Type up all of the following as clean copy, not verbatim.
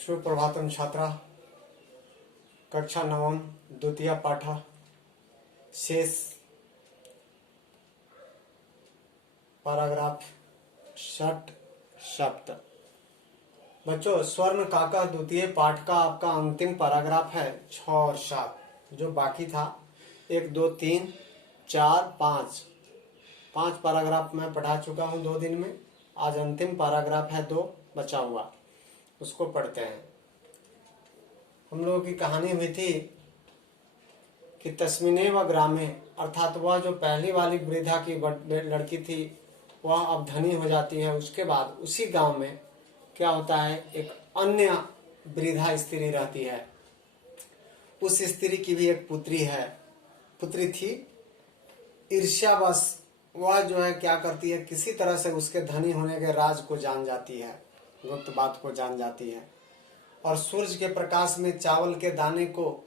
सुप्रभातम छात्रा। कक्षा नवम द्वितीय पाठ शेष पैराग्राफ षट सप्त। बच्चों, स्वर्ण काका द्वितीय पाठ का आपका अंतिम पैराग्राफ है 6 और 7। जो बाकी था 1 2 3 4 5 पैराग्राफ मैं पढ़ा चुका हूँ 2 दिन में। आज अंतिम पैराग्राफ है 2 बचा हुआ, उसको पढ़ते हैं। हम लोगों की कहानी हुई थी कि तस्मिनेव ग्रामे, अर्थात वह जो पहली वाली वृद्धा की लड़की थी वह अब धनी हो जाती है। उसके बाद उसी गांव में क्या होता है, एक अन्य वृद्धा स्त्री रहती है। उस स्त्री की भी एक पुत्री थी। ईर्ष्यावश वह जो है क्या करती है, किसी तरह से उसके धनी होने के राज को जान जाती है, गुप्त बात को जान जाती है, और सूरज के प्रकाश में चावल के दाने को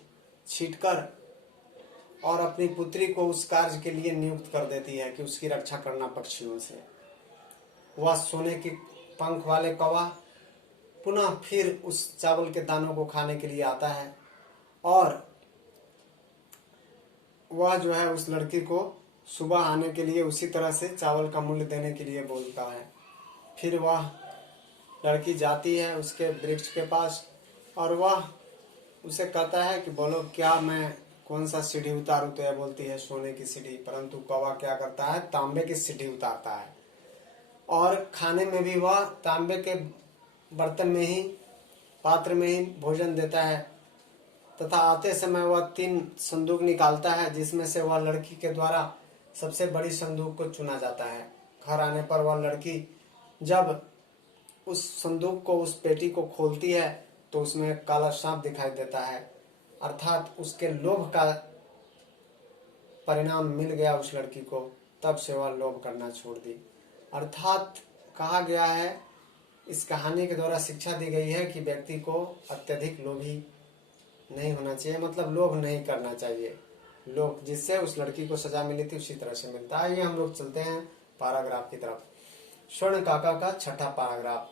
छींटकर और अपनी पुत्री को उस कार्य के लिए नियुक्त कर देती है कि उसकी रक्षा करना पक्षियों से। वह सोने की पंख वाले कौवा पुनः फिर उस चावल के दानों को खाने के लिए आता है और वह जो है उस लड़की को सुबह आने के लिए उसी तरह से चावल का मूल्य देने के लिए बोलता है। फिर वह लड़की जाती है उसके वृक्ष के पास और वह उसे कहता है कि बोलो क्या मैं कौन सा सीढ़ी उतारूं, तो यह बोलती है सोने की सीढ़ी। परंतु कौवा क्या करता है, तांबे की सीढ़ी उतारता है और खाने में भी वह तांबे के बर्तन में ही, पात्र में ही भोजन देता है। तथा आते समय वह 3 संदूक निकालता है जिसमें से वह लड़की के द्वारा सबसे बड़ी संदूक को चुना जाता है। घर आने पर वह लड़की जब उस संदूक को, उस पेटी को खोलती है तो उसमें एक काला सांप दिखाई देता है। अर्थात उसके लोभ का परिणाम मिल गया उस लड़की को, तब से वह लोभ करना छोड़ दी। अर्थात कहा गया है, इस कहानी के द्वारा शिक्षा दी गई है कि व्यक्ति को अत्यधिक लोभी नहीं होना चाहिए, मतलब लोभ नहीं करना चाहिए। लोभ जिससे उस लड़की को सजा मिली थी उसी तरह से मिलता है। आइए हम लोग चलते हैं पैराग्राफ की तरफ। स्वर्ण काका का छठा पैराग्राफ।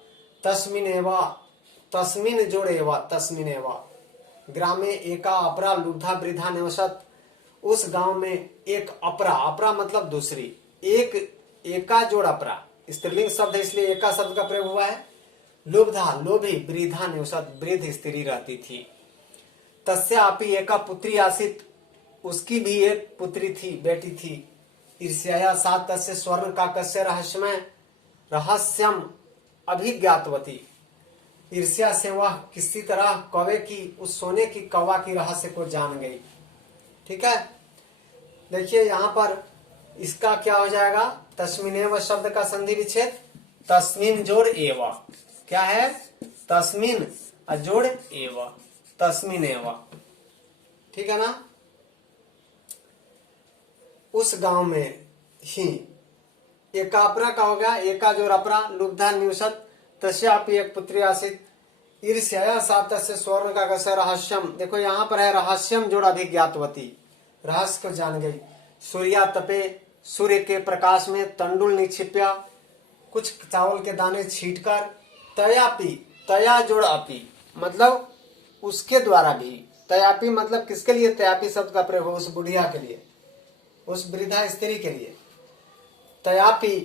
तस्मिन जोड़ेवा तस्मिनेवा ग्रामे एका अपरा लुब्धा वृद्धा निवसत। उस गांव में एक अपरा मतलब दूसरी, एका जोड़ अपरा स्त्रीलिंग शब्द है इसलिए एका शब्द का प्रयोग हुआ है। लुब्धा लोभी वृद्धा निवसत वृद्ध स्त्री रहती थी। तस्यापि एका पुत्री आसित, उसकी भी एक पुत्री थी, बेटी थी। ईर्ष्या सा तस्य स्वर्ण काकस्य रहस्यम अभिज्ञातवती। ईर्ष्या से वह किसी तरह कौवे की, उस सोने की कौवा की रहस्य को जान गई। ठीक है, देखिए यहाँ पर इसका क्या हो जाएगा, तस्मिनेव शब्द का संधि विच्छेद, तस्मिन जोड़ एव। क्या है, तस्मिन जोड़ एव, तस्मिनेव। ठीक है ना। उस गांव में ही एकापरा का हो गया, एका जोड़ अपरा लुब्धा निवसत तस्यापि एक पुत्री आसित। ईर्ष्या सा तस्य स्वर्ण का कस्य रहस्यम। देखो यहाँ पर है रहस्यम जोड़ अभिज्ञातवती, रहस्य को जान गई। सूर्या तपे, सूर्य के प्रकाश में तंडुल निक्षिप्या, कुछ चावल के दाने छींटकर। तयापि, तया जोड़ अपि मतलब उसके द्वारा भी। तयापि मतलब किसके लिए तयापि शब्द का प्रयोग हो, उस बुढ़िया के लिए, उस वृद्धा स्त्री के लिए। तयापि,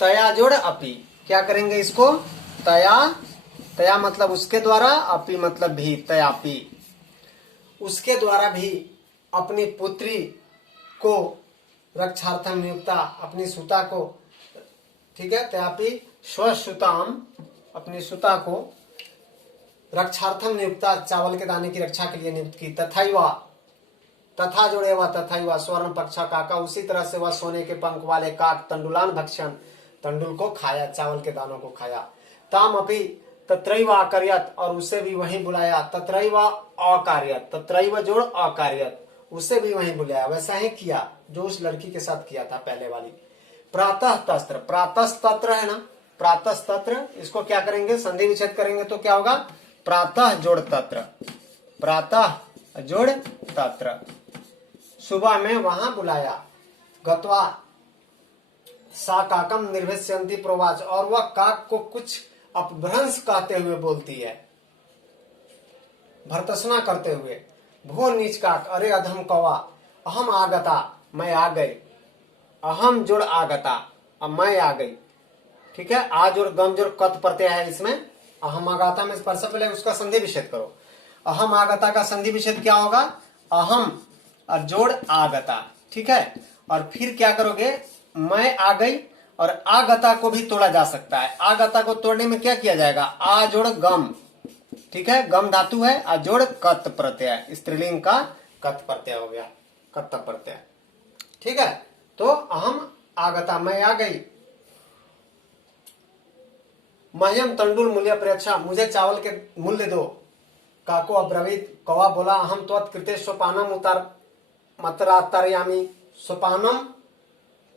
तया जोड़ अपि, क्या करेंगे इसको, तया मतलब उसके द्वारा, अपि मतलब भी, तयापि उसके द्वारा भी अपनी पुत्री को रक्षार्थम नियुक्ता, अपनी सुता को, ठीक है, तयापि स्वसुताम, अपनी सुता को रक्षार्थम नियुक्ता, चावल के दाने की रक्षा के लिए नियुक्त की। तथा जोड़े व तथैवा स्वर्ण पक्षा काका, उसी तरह से वह सोने के पंख वाले काक तंडुलान भक्षण, तंडुल को खाया, चावल के दानों को खाया। ताम अपि तत्रैव आकार्यत, और उसे भी वहीं बुलाया। तत्रैव अकार्यत, तत्रैव जोड़ अकार्यत, उसे भी वहीं बुलाया, वैसा ही किया जो उस लड़की के साथ किया था पहले वाली। प्रातः तस्त्र, प्रातः तत्र है ना, प्रातः तत्र, इसको क्या करेंगे, संधि विच्छेद करेंगे तो क्या होगा, प्रातः जोड़ तत्र, प्रातः जोड़ तत्र, सुबह में वहां बुलाया। गत्वा सा काकम निर्भेष्यंती प्रोवाच, और वह काक को कुछ अपभ्रंश कहते हुए बोलती है। भर्त्सना करते हुए, भो नीच काक, अरे अधम कौवा, अहम आगता, मैं आ गई, अहम जोड़ आगता, अब मैं आ गई। ठीक है, आ जोड़ गम जोड़ कत प्रत्यय है इसमें। अहम आगता में सबसे पहले उसका संधि विच्छेद करो। अहम आगता का संधि विच्छेद क्या होगा? अहम और जोड़ आगता। ठीक है, और फिर क्या करोगे? मैं आ गई, और आगता को भी तोड़ा जा सकता है। आगता को तोड़ने में क्या किया जाएगा? आ जोड़ गम। ठीक है, गम धातु है, आ जोड़ कत प्रत्यय, स्त्रीलिंग का कत प्रत्यय हो गया, कत प्रत्यय। ठीक है, तो अहम आगता, मैं आ गई। मह्यम तंडुल मूल्य परीक्षा, मुझे चावल के मूल्य दो। काको अब्रवीत, कौवा बोला, अहम त्वत्कृते सोपानम मतरातारयामी, सोपानम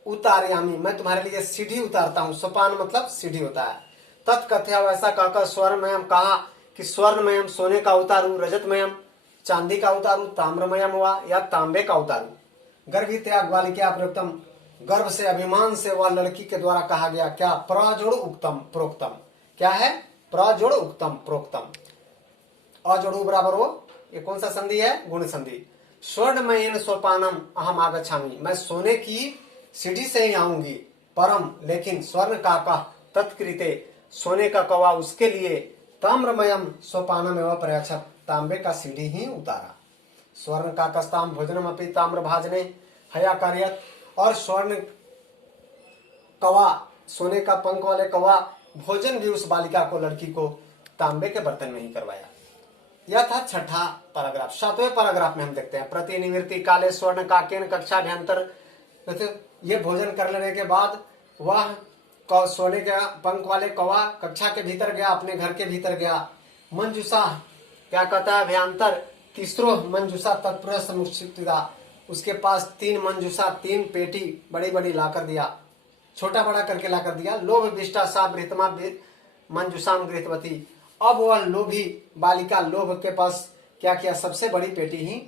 उतारयामी, मैं तुम्हारे लिए सीढ़ी उतारता हूँ। सोपान मतलब सीढ़ी होता है। तत्कथ्या, वैसा कहकर स्वर्णमयम, कहा कि स्वर्णमयम सोने का उतारू, रजतमयम चांदी का उतारू, ताम्रमयम हुआ या तांबे का उतारू। गर्भ त्याग बालिका प्रयोक्तम, गर्भ से अभिमान से वह लड़की के द्वारा कहा गया। क्या? प्रजोड़ उक्तम प्रोक्तम। क्या है? प्रजोड़ उक्तम प्रोक्तम। अजोड़ू बराबर हो, ये कौन सा संधि है? गुण संधि। स्वर्णमयेन सोपानम अहम आगच्छामि, मैं सोने की सीढ़ी से ही आऊंगी। परम, लेकिन स्वर्ण का कह तत्कृते, सोने का कौवा उसके लिए। ताम्रमयम सोपानम एवं प्रयच्छत, तांबे का सीढ़ी ही उतारा। स्वर्ण का कस्ताम भोजनम अपनी ताम्र भाजने हया कार्यत, और स्वर्ण कौवा, सोने का पंख वाले कौवा, भोजन भी उस बालिका को, लड़की को तांबे के बर्तन में ही करवाया। यह था छठा पैराग्राफ। सातवें पैराग्राफ में हम देखते हैं, प्रतिनिवृत्ति काले स्वर्ण काकेन कक्षाभ्यंतर, ये भोजन कर लेने के बाद वह सोने के पंख वाले कौवा कक्षा के भीतर गया, अपने घर के भीतर गया। मंजूषा क्या कहता है? अभ्यंतर तीसरो मंजूषा तत्पुरुष समुचिता, उसके पास 3 मंजूषा, 3 पेटी बड़ी बड़ी लाकर दिया, छोटा बड़ा करके लाकर दिया। लोभ विष्टा सा बृहतमा मंजूषाम गृहवती, अब वह लोभी बालिका लोभ के पास क्या किया? सबसे बड़ी पेटी ही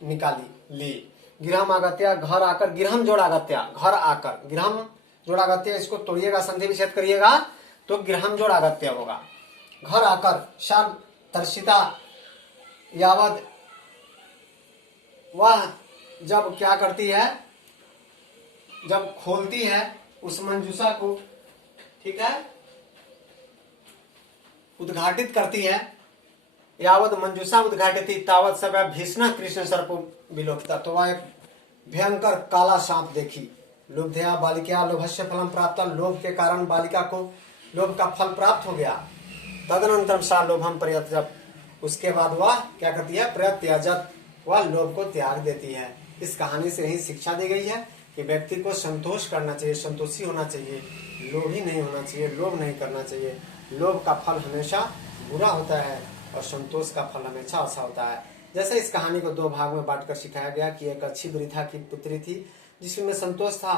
निकाली, ली। गृहम आगत्या, घर आकर, गृहम जोड़ आगत्या, घर आकर, गृहम जोड़ आगत्या, इसको तोड़िएगा, संधि विच्छेद करिएगा तो गृहम जोड़ आगत्या होगा। घर आकर, शाग तर्षिता यावद, वह जब क्या करती है? जब खोलती है उस मंजूषा को, ठीक है, उद्घाटित करती है। यावत मंजूषा उद्घाटित तावत सब भीषण कृष्ण सर्प विलोकिता, तो वह एक भयंकर काला सांप देखी। लुब्धया बालिका लोभस्य फलम प्राप्त, लोभ के कारण बालिका को लोभ का फल प्राप्त हो गया। तदनंतर सा लोभम प्रत्यजत, उसके बाद वह क्या करती है? प्रत्यजत, वह लोभ को त्याग देती है। इस कहानी से यही शिक्षा दी गई है कि व्यक्ति को संतोष करना चाहिए, संतोषी होना चाहिए, लोभी नहीं होना चाहिए, लोभ नहीं करना चाहिए। लोभ का फल हमेशा बुरा होता है और संतोष का फल हमेशा अच्छा होता है। जैसे इस कहानी को 2 भाग में बांटकर सिखाया गया कि एक अच्छी वृद्धा की पुत्री थी जिसमें संतोष था,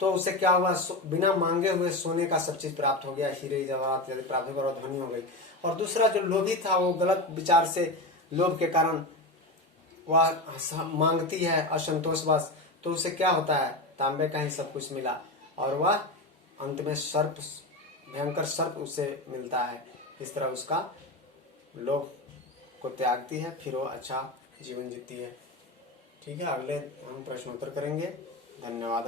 तो उसे क्या हुआ? बिना मांगे हुए सोने का सब चीज प्राप्त हो गया, हीरे जवाहरात यदि प्राप्त हो गया और धनी हो गई। और दूसरा जो लोभी था, वो गलत विचार से, लोभ के कारण वह मांगती है असंतोषवश, तो उसे क्या होता है? तांबे का ही सब कुछ मिला, और वह अंत में सर्प, भयंकर सर्प उसे मिलता है। इस तरह उसका लोभ को त्यागती है, फिर वो अच्छा जीवन जीती है। ठीक है, अगले हम प्रश्नोत्तर करेंगे। धन्यवाद।